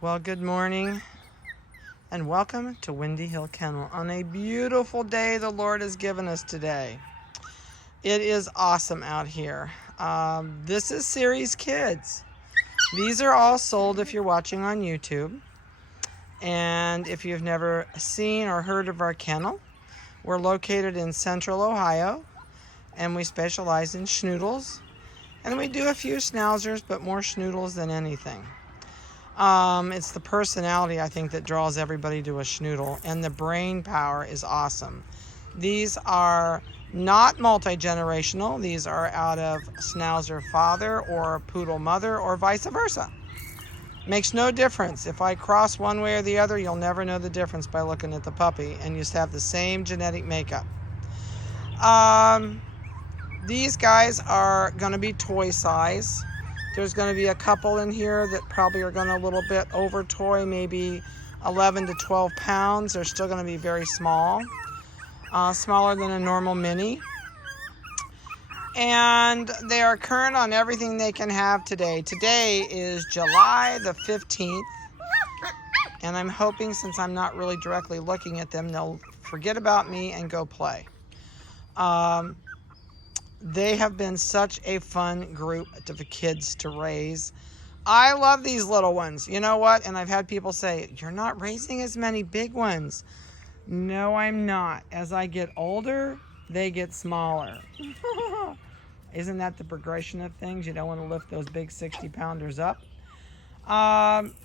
Well, good morning and welcome to Windy Hill Kennel on a beautiful day the Lord has given us today. It is awesome out here. This is Siri's kids. These are all sold if you're watching on YouTube. And if you've never seen or heard of our kennel, we're located in Central Ohio and we specialize in Schnoodles. And we do a few Schnauzers, but more Schnoodles than anything. It's the personality, I think, that draws everybody to a Schnoodle, and the brain power is awesome. These are not multi-generational. These are out of Schnauzer father or Poodle mother or vice versa. Makes no difference. If I cross one way or the other, you'll never know the difference by looking at the puppy, and you just have the same genetic makeup. These guys are going to be toy size. There's going to be a couple in here that probably are going to a little bit over toy, maybe 11 to 12 pounds. They're still going to be very small, smaller than a normal mini. And they are current on everything they can have today. Today is July the 15th. And I'm hoping, since I'm not really directly looking at them, they'll forget about me and go play. They have been such a fun group to the kids to raise. I love these little ones. You know what? And I've had people say, you're not raising as many big ones. No, I'm not. As I get older, they get smaller. Isn't that the progression of things? You don't want to lift those big 60-pounders up.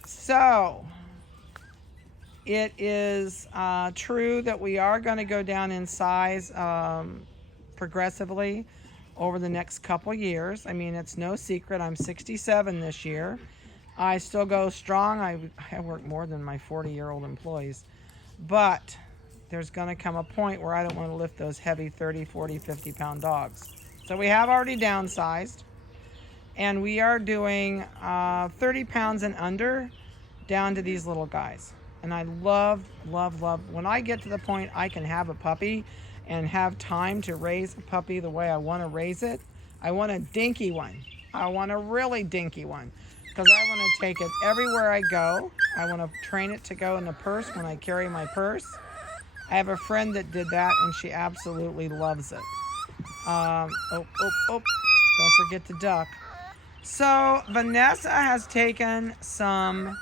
So it is true that we are going to go down in size progressively over the next couple years. I mean, it's no secret. I'm 67 this year. I still go strong. I work more than my 40-year-old employees. But there's going to come a point where I don't want to lift those heavy 30, 40, 50-pound dogs. So we have already downsized. And we are doing 30 pounds and under down to these little guys. And I love, love, love. When I get to the point I can have a puppy and have time to raise a puppy the way I want to raise it, I want a dinky one. I want a really dinky one because I want to take it everywhere I go. I want to train it to go in the purse when I carry my purse. I have a friend that did that and she absolutely loves it. Don't forget to duck. So Vanessa has taken some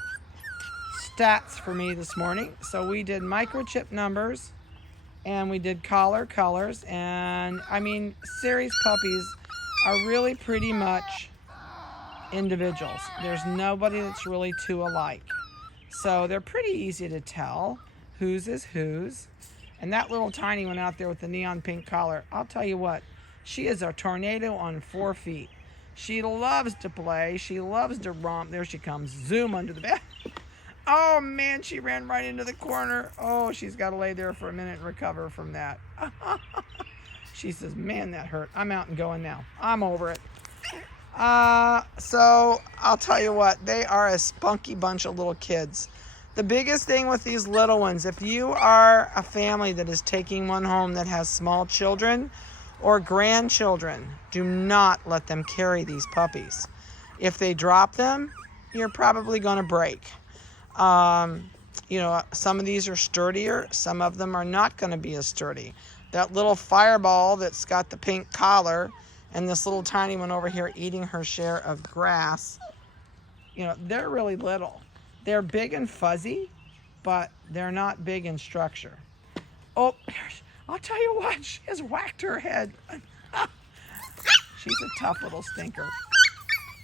stats for me this morning. So we did microchip numbers and we did collar colors, and I mean, Siri's puppies are really pretty much individuals. There's nobody that's really two alike. So they're pretty easy to tell whose is whose. And that little tiny one out there with the neon pink collar, I'll tell you what, she is a tornado on 4 feet. She loves to play. She loves to romp. There she comes. Zoom under the bed. Oh, man, she ran right into the corner. Oh, she's got to lay there for a minute and recover from that. She says, man, that hurt. I'm out and going now. I'm over it. So I'll tell you what, they are a spunky bunch of little kids. The biggest thing with these little ones, if you are a family that is taking one home that has small children or grandchildren, do not let them carry these puppies. If they drop them, you're probably going to break. You know, some of these are sturdier. Some of them are not going to be as sturdy. That little fireball that's got the pink collar and this little tiny one over here eating her share of grass, you know, they're really little. They're big and fuzzy, but they're not big in structure. Oh, I'll tell you what, she has whacked her head. She's a tough little stinker.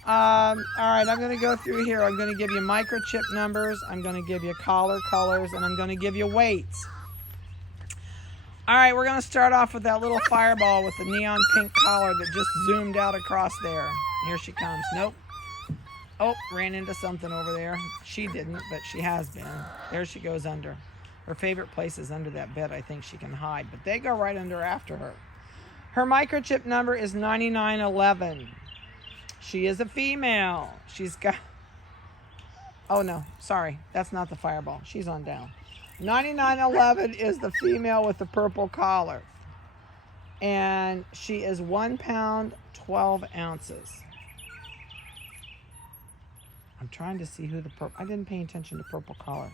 All right, I'm going to go through here. I'm going to give you microchip numbers. I'm going to give you collar colors, and I'm going to give you weights. All right, we're going to start off with that little fireball with the neon pink collar that just zoomed out across there. Here she comes. Nope. Oh, ran into something over there. She didn't, but she has been. There she goes under. Her favorite place is under that bed. I think she can hide, but they go right under after her. Her microchip number is 9911. She is a female. She's got... Oh, no. Sorry. That's not the fireball. She's on down. 9911 is the female with the purple collar. And she is 1 pound, 12 ounces. I'm trying to see who the purple... I didn't pay attention to purple collars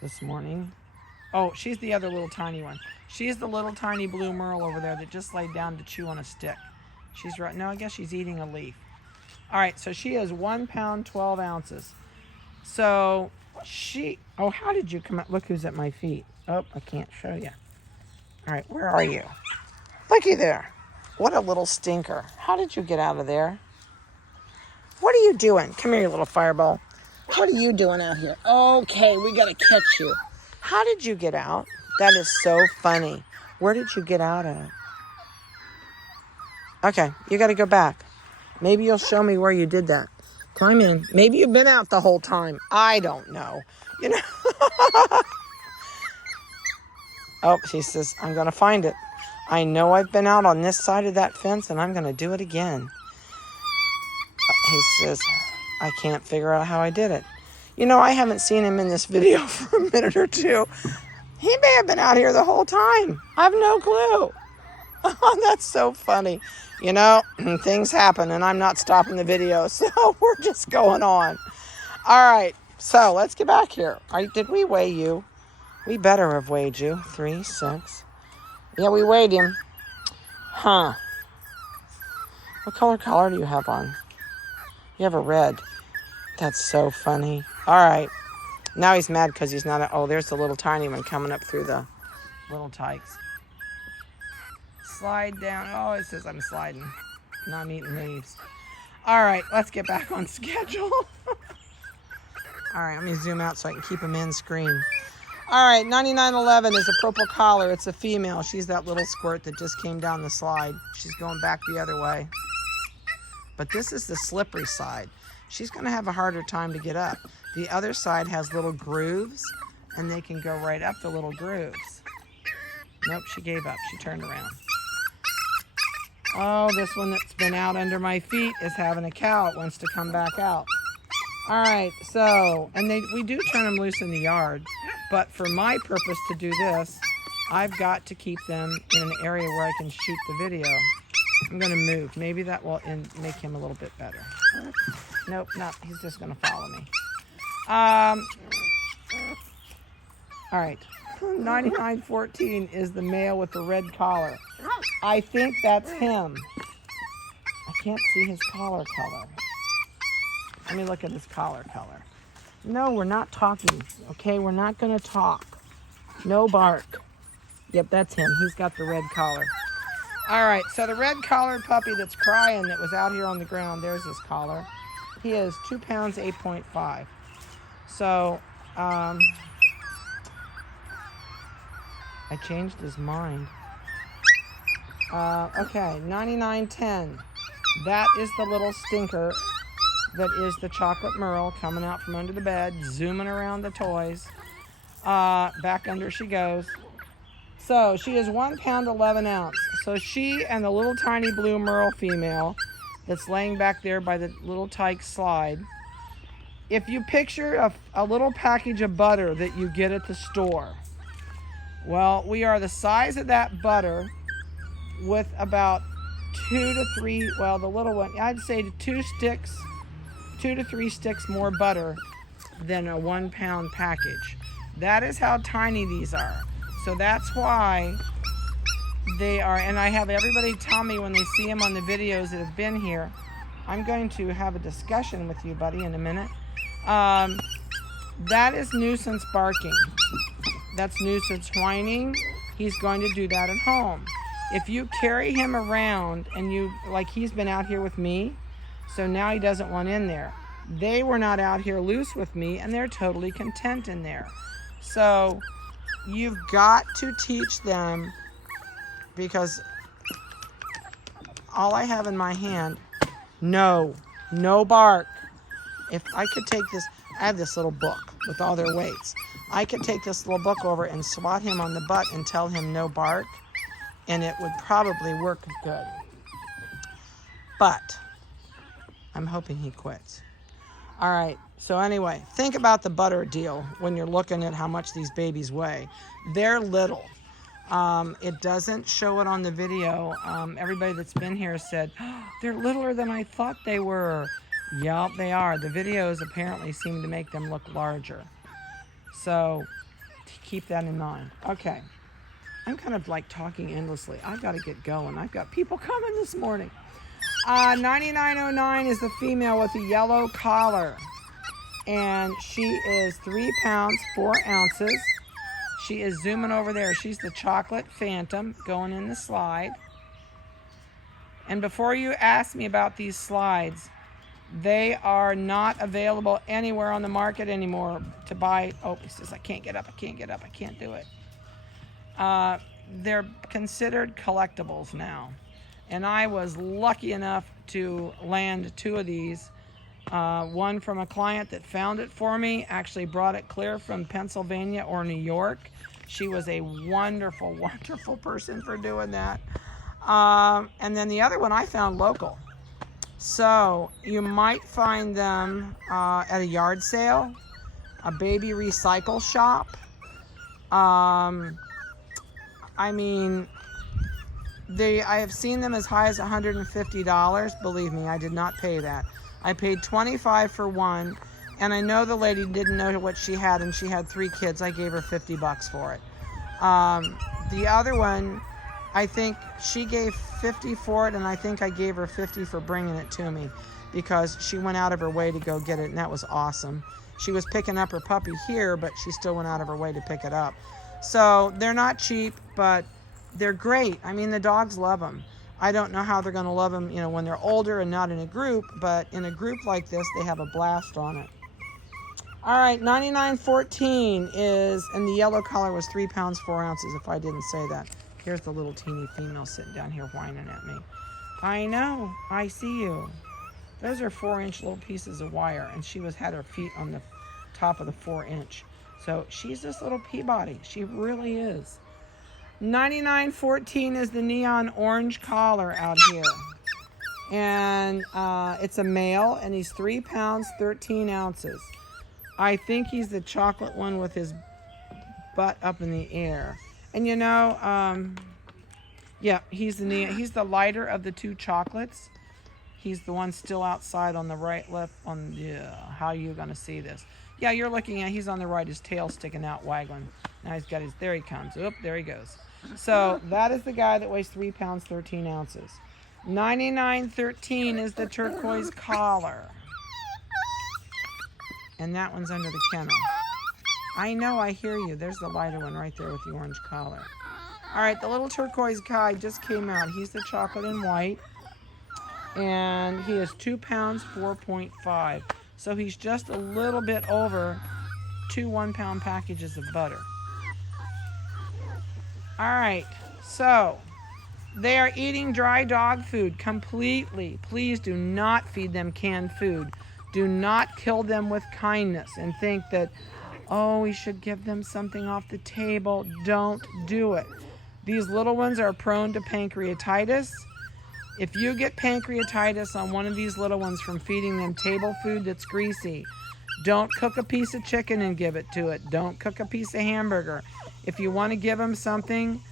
this morning. Oh, she's the other little tiny one. She's the little tiny blue merle over there that just laid down to chew on a stick. She's right... No, I guess she's eating a leaf. All right, so she is 1 pound, 12 ounces. So she... Oh, how did you come out? Look who's at my feet. Oh, I can't show you. All right, where are you? Looky there. What a little stinker. How did you get out of there? What are you doing? Come here, you little fireball. What are you doing out here? Okay, we got to catch you. How did you get out? That is so funny. Where did you get out at? Okay, you got to go back. Maybe you'll show me where you did that. Climb in. Maybe you've been out the whole time. I don't know. You know. Oh, she says, I'm going to find it. I know I've been out on this side of that fence, and I'm going to do it again. He says, I can't figure out how I did it. You know, I haven't seen him in this video for a minute or two. He may have been out here the whole time. I have no clue. Oh, that's so funny. You know, things happen, and I'm not stopping the video, so we're just going on. All right, so let's get back here. Did we weigh you? We better have weighed you. 3, 6. Yeah, we weighed him. Huh. What color collar do you have on? You have a red. That's so funny. All right. Now he's mad because he's not... Oh, there's the little tiny one coming up through the little tykes. Slide down. Oh, it says I'm sliding. No, I'm eating leaves. All right, let's get back on schedule. All right, let me zoom out so I can keep him in screen. All right, 9911 is a purple collar. It's a female. She's that little squirt that just came down the slide. She's going back the other way. But this is the slippery side. She's going to have a harder time to get up. The other side has little grooves, and they can go right up the little grooves. Nope, she gave up. She turned around. Oh, this one that's been out under my feet is having a cow. It wants to come back out. All right, so, and we do turn them loose in the yard, but for my purpose to do this, I've got to keep them in an area where I can shoot the video. I'm going to move. Maybe that will make him a little bit better. Nope, he's just going to follow me. All right, 9914 is the male with the red collar. I think that's him. I can't see his collar color. Let me look at his collar color. No, we're not talking, okay? We're not going to talk. No bark. Yep, that's him. He's got the red collar. All right, so the red collared puppy that's crying that was out here on the ground, there's his collar. He is 2 pounds, 8.5. So, I changed his mind. Okay, 9910. That is the little stinker that is the chocolate merle coming out from under the bed, zooming around the toys. Back under she goes. So she is 1 pound, 11 ounce. So she and the little tiny blue merle female that's laying back there by the little tyke slide. If you picture a little package of butter that you get at the store, well, we are the size of that butter with about 2 to 3, well, the little one, I'd say 2 to 3 sticks more butter than a 1 pound package. That is how tiny these are. So that's why they are, and I have everybody tell me when they see them on the videos that have been here. I'm going to have a discussion with you, buddy, in a minute. That is nuisance barking. That's nuisance whining. He's going to do that at home. If you carry him around and like he's been out here with me, so now he doesn't want in there. They were not out here loose with me, and they're totally content in there. So you've got to teach them, because all I have in my hand, no bark. If I could take this, I have this little book with all their weights. I could take this little book over and swat him on the butt and tell him no bark, and it would probably work good. But I'm hoping he quits. All right, so anyway, think about the butter deal when you're looking at how much these babies weigh. They're little. It doesn't show it on the video. Everybody that's been here said, oh, they're littler than I thought they were. Yup, they are. The videos apparently seem to make them look larger. So keep that in mind. Okay. I'm kind of like talking endlessly. I've got to get going. I've got people coming this morning. 9909 is the female with the yellow collar. And she is 3 pounds, 4 ounces. She is zooming over there. She's the chocolate phantom going in the slide. And before you ask me about these slides, they are not available anywhere on the market anymore to buy. Oh, he says, I can't get up, I can't get up, I can't do it. They're considered collectibles now. And I was lucky enough to land 2 of these. One from a client that found it for me, actually brought it clear from Pennsylvania or New York. She was a wonderful, wonderful person for doing that. And then the other one I found local. So you might find them at a yard sale, a baby recycle shop. I mean, I have seen them as high as $150. Believe me, I did not pay that. I paid $25 for one, and I know the lady didn't know what she had, and she had 3 kids. I gave her $50 for it. The other one, I think she gave $50 for it, and I think I gave her $50 for bringing it to me because she went out of her way to go get it, and that was awesome. She was picking up her puppy here, but she still went out of her way to pick it up. So they're not cheap, but they're great. I mean, the dogs love them. I don't know how they're going to love them, when they're older and not in a group, but in a group like this, they have a blast on it. All right, 9914 is, and the yellow collar was 3 pounds, 4 ounces, if I didn't say that. Here's the little teeny female sitting down here whining at me. I know, I see you. Those are 4-inch little pieces of wire, and she had her feet on the top of the 4-inch. So she's this little Peabody. She really is. 9914 is the neon orange collar out here. And it's a male, and he's 3 pounds, 13 ounces. I think he's the chocolate one with his butt up in the air. And yeah, he's the lighter of the 2 chocolates. He's the one still outside on the right, left, how are you going to see this? Yeah, you're looking at, he's on the right, his tail sticking out, waggling. Now he's got there he comes. Oop, there he goes. So that is the guy that weighs 3 pounds, 13 ounces. 9913 is the turquoise collar. And that one's under the kennel. I know, I hear you. There's the lighter one right there with the orange collar. All right, the little turquoise guy just came out. He's the chocolate and white. And he is 2 pounds, 4.5. So he's just a little bit over 2 1-pound packages of butter. All right, so they are eating dry dog food completely. Please do not feed them canned food. Do not kill them with kindness and think that, oh, we should give them something off the table. Don't do it. These little ones are prone to pancreatitis. If you get pancreatitis on one of these little ones from feeding them table food that's greasy, don't cook a piece of chicken and give it to it. Don't cook a piece of hamburger. If you want to give them something,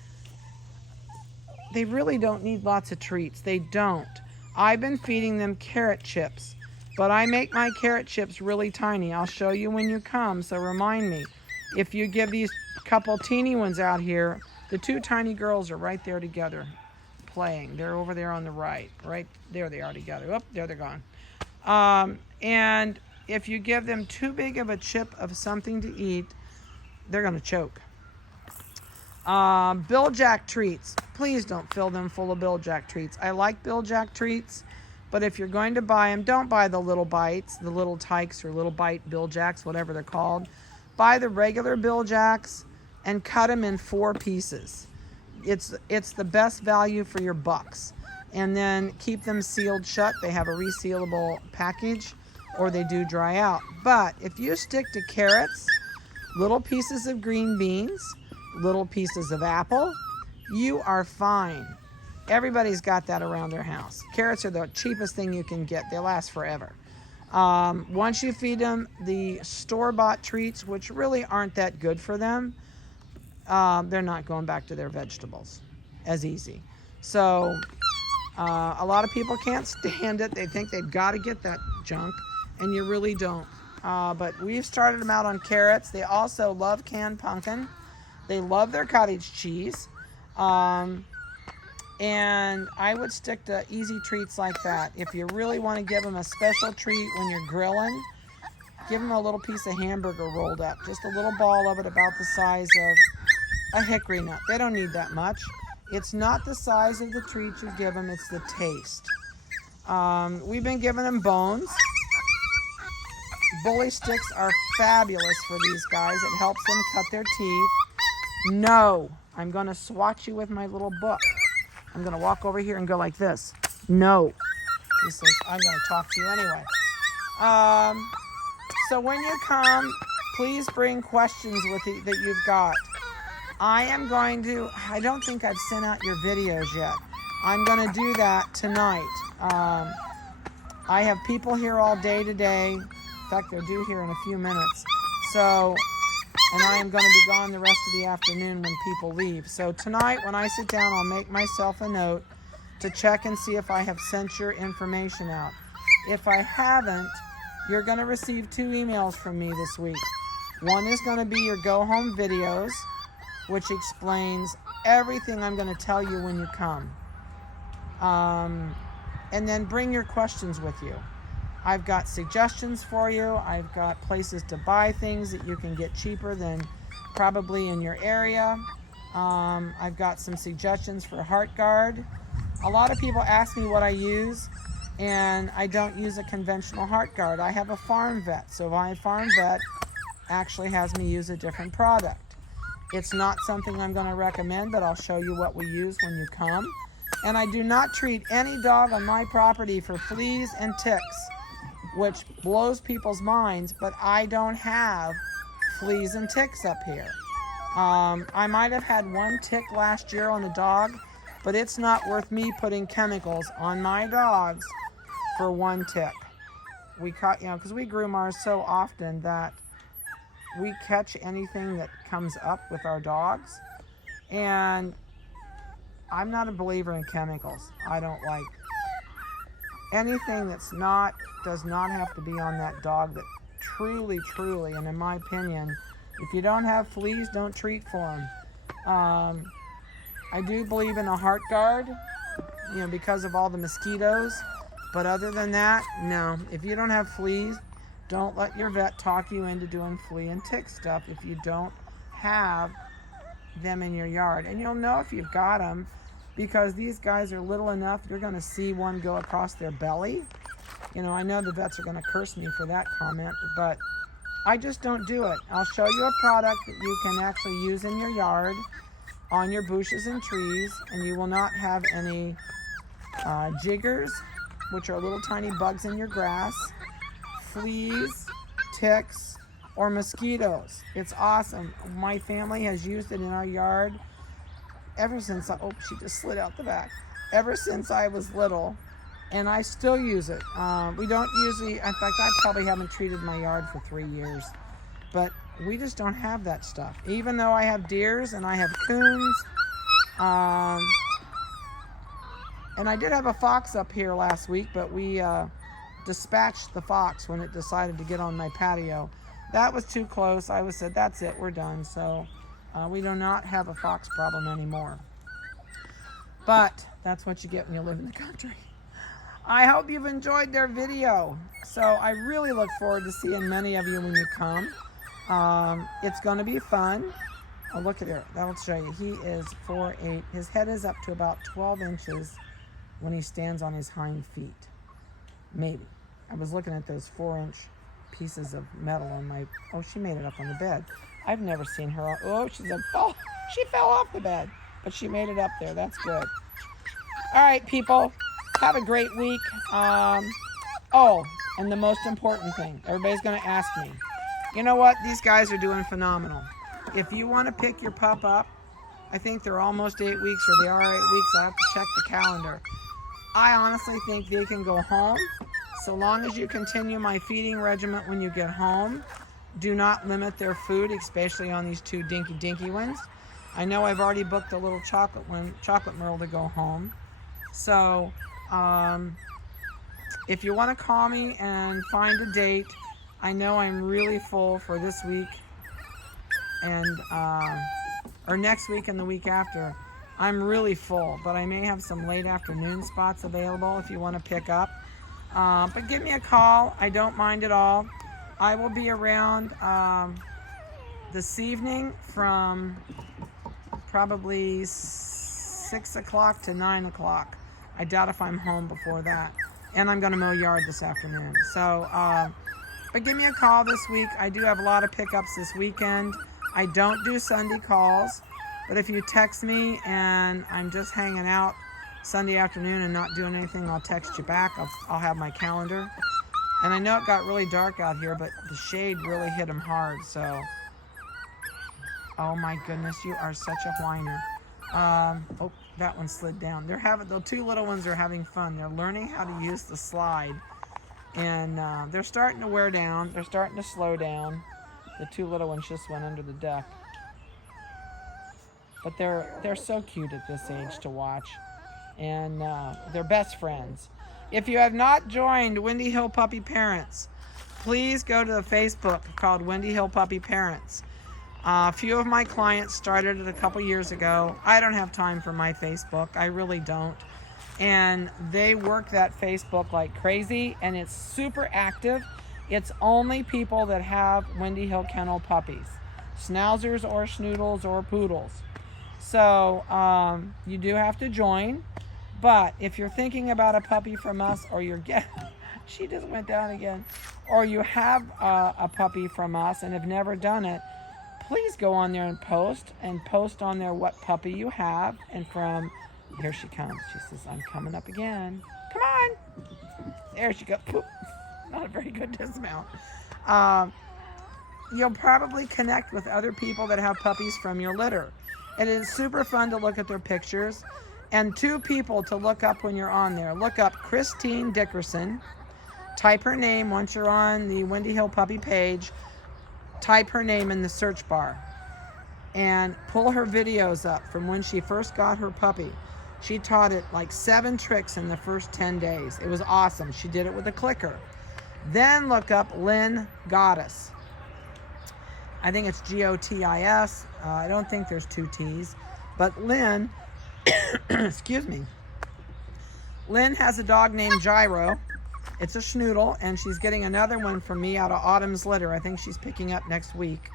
they really don't need lots of treats. They don't. I've been feeding them carrot chips, but I make my carrot chips really tiny. I'll show you when you come, so remind me. If you give these couple teeny ones out here, the 2 tiny girls are right there together playing. They're over there on the right. Right there they are together. Oh, there they're gone. And if you give them too big of a chip of something to eat, they're going to choke. Bill Jack treats. Please don't fill them full of Bill Jack treats. I like Bill Jack treats, but if you're going to buy them, don't buy the little bites, the little tykes or little bite Bill Jacks, whatever they're called. Buy the regular Bill Jacks and cut them in 4 pieces. It's the best value for your bucks. And then keep them sealed shut. They have a resealable package, or they do dry out. But if you stick to carrots, little pieces of green beans, little pieces of apple, you are fine. Everybody's got that around their house. Carrots are the cheapest thing you can get. They last forever. Once you feed them the store-bought treats, which really aren't that good for them, they're not going back to their vegetables as easy. So A lot of people can't stand it. They think they've got to get that junk, and you really don't. But we've started them out on carrots. They also love canned pumpkin. They love their cottage cheese. And I would stick to easy treats like that. If you really want to give them a special treat when you're grilling, give them a little piece of hamburger rolled up. Just a little ball of it about the size of a hickory nut. They don't need that much. It's not the size of the treat you give them, it's the taste. We've been giving them bones. Bully sticks are fabulous for these guys. It helps them cut their teeth. No, I'm going to swat you with my little book. I'm going to walk over here and go like this. No. He says, I'm going to talk to you anyway. So when you come, please bring questions with you that you've got. I don't think I've sent out your videos yet. I'm going to do that tonight. I have people here all day today. In fact, they're due here in a few minutes. And I am going to be gone the rest of the afternoon when people leave. So tonight, when I sit down, I'll make myself a note to check and see if I have sent your information out. If I haven't, you're going to receive 2 emails from me this week. One is going to be your go-home videos, which explains everything I'm going to tell you when you come. And then bring your questions with you. I've got suggestions for you. I've got places to buy things that you can get cheaper than probably in your area. I've got some suggestions for Heart Guard. A lot of people ask me what I use, and I don't use a conventional Heart Guard. I have a farm vet, so my farm vet actually has me use a different product. It's not something I'm going to recommend, but I'll show you what we use when you come. And I do not treat any dog on my property for fleas and ticks, which blows people's minds, but I don't have fleas and ticks up here. I might have had 1 tick last year on a dog, but it's not worth me putting chemicals on my dogs for 1 tick. We caught, because we groom ours so often that we catch anything that comes up with our dogs. And I'm not a believer in chemicals. I don't like anything does not have to be on that dog that truly, and in my opinion, if you don't have fleas, don't treat for them. I do believe in a Heart Guard, because of all the mosquitoes, but other than that, no. If you don't have fleas, don't let your vet talk you into doing flea and tick stuff if you don't have them in your yard. And you'll know if you've got them, because these guys are little enough, you're going to see one go across their belly. I know the vets are going to curse me for that comment, but I just don't do it. I'll show you a product that you can actually use in your yard, on your bushes and trees, and you will not have any jiggers, which are little tiny bugs in your grass, fleas, ticks, or mosquitoes. It's awesome. My family has used it in our yard ever since she just slid out the back. Ever since I was little, and I still use it. We don't usually, in fact, I probably haven't treated my yard for 3 years, but we just don't have that stuff. Even though I have deers and I have coons, and I did have a fox up here last week, but we dispatched the fox when it decided to get on my patio. That was too close. I said, that's it, we're done. So we do not have a fox problem anymore. But that's what you get when you live in the country. I hope you've enjoyed their video. So I really look forward to seeing many of you when you come. It's going to be fun. Oh, look at here. That will show you. He is 4'8". His head is up to about 12 inches when he stands on his hind feet. Maybe. I was looking at those 4-inch pieces of metal on my... Oh, she made it up on the bed. I've never seen her... Oh, she fell off the bed. But she made it up there. That's good. All right, people. Have a great week. And the most important thing. Everybody's going to ask me. You know what? These guys are doing phenomenal. If you want to pick your pup up, I think they're almost 8 weeks, or they are 8 weeks. I have to check the calendar. I honestly think they can go home. So long as you continue my feeding regimen when you get home. Do not limit their food, especially on these 2 dinky ones. I know I've already booked a little chocolate Merle to go home. So if you want to call me and find a date, I know I'm really full for this week and or next week and the week after. I'm really full, but I may have some late afternoon spots available if you want to pick up. But give me a call. I don't mind at all. I will be around this evening from probably 6 o'clock to 9 o'clock. I doubt if I'm home before that. And I'm going to mow yard this afternoon. So, but give me a call this week. I do have a lot of pickups this weekend. I don't do Sunday calls. But if you text me and I'm just hanging out Sunday afternoon and not doing anything, I'll text you back. I'll have my calendar. And I know it got really dark out here, but the shade really hit them hard. So, oh my goodness, you are such a whiner. Oh, that one slid down. The two little ones are having fun. They're learning how to use the slide. And they're starting to wear down. They're starting to slow down. The two little ones just went under the deck. But they're so cute at this age to watch. And they're best friends. If you have not joined Windy Hill Puppy Parents, please go to the Facebook called Windy Hill Puppy Parents. A few of my clients started it a couple years ago. I don't have time for my Facebook. I really don't. And they work that Facebook like crazy, and it's super active. It's only people that have Windy Hill Kennel puppies, schnauzers or schnoodles or poodles. So you do have to join. But if you're thinking about a puppy from us, or she just went down again, or you have a puppy from us and have never done it, please go on there and post on there what puppy you have. And here she comes. She says, I'm coming up again. Come on. There she goes. Poop. Not a very good dismount. You'll probably connect with other people that have puppies from your litter. And it is super fun to look at their pictures. And 2 people to look up when you're on there. Look up Christine Dickerson. Type her name once you're on the Windy Hill Puppy page. Type her name in the search bar. And pull her videos up from when she first got her puppy. She taught it like 7 tricks in the first 10 days. It was awesome. She did it with a clicker. Then look up Lynn Goddess. I think it's Gotis. I don't think there's 2 T's. But Lynn, excuse me. Lynn has a dog named Gyro. It's a schnoodle, and she's getting another one from me out of Autumn's litter. I think she's picking up next week.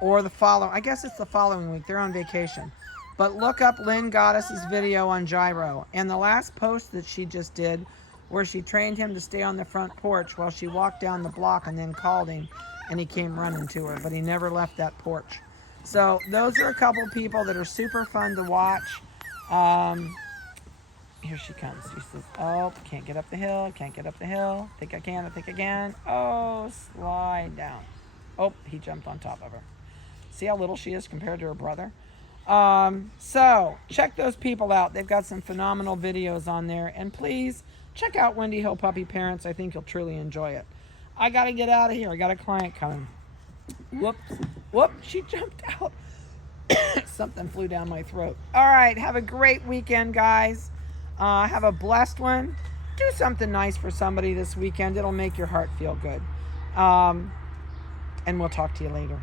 Or I guess it's the following week. They're on vacation. But look up Lynn Goddess's video on Gyro. And the last post that she just did, where she trained him to stay on the front porch while she walked down the block and then called him, and he came running to her, but he never left that porch. So those are a couple people that are super fun to watch. Here she comes. She says, oh, can't get up the hill, can't get up the hill. Think I can, I think I can. Oh, slide down. Oh, he jumped on top of her. See how little she is compared to her brother? So check those people out. They've got some phenomenal videos on there. And please check out Windy Hill Puppy Parents. I think you'll truly enjoy it. I got to get out of here. I got a client coming. Whoops. She jumped out. Something flew down my throat. All right. Have a great weekend, guys. Have a blessed one. Do something nice for somebody this weekend. It'll make your heart feel good. And we'll talk to you later.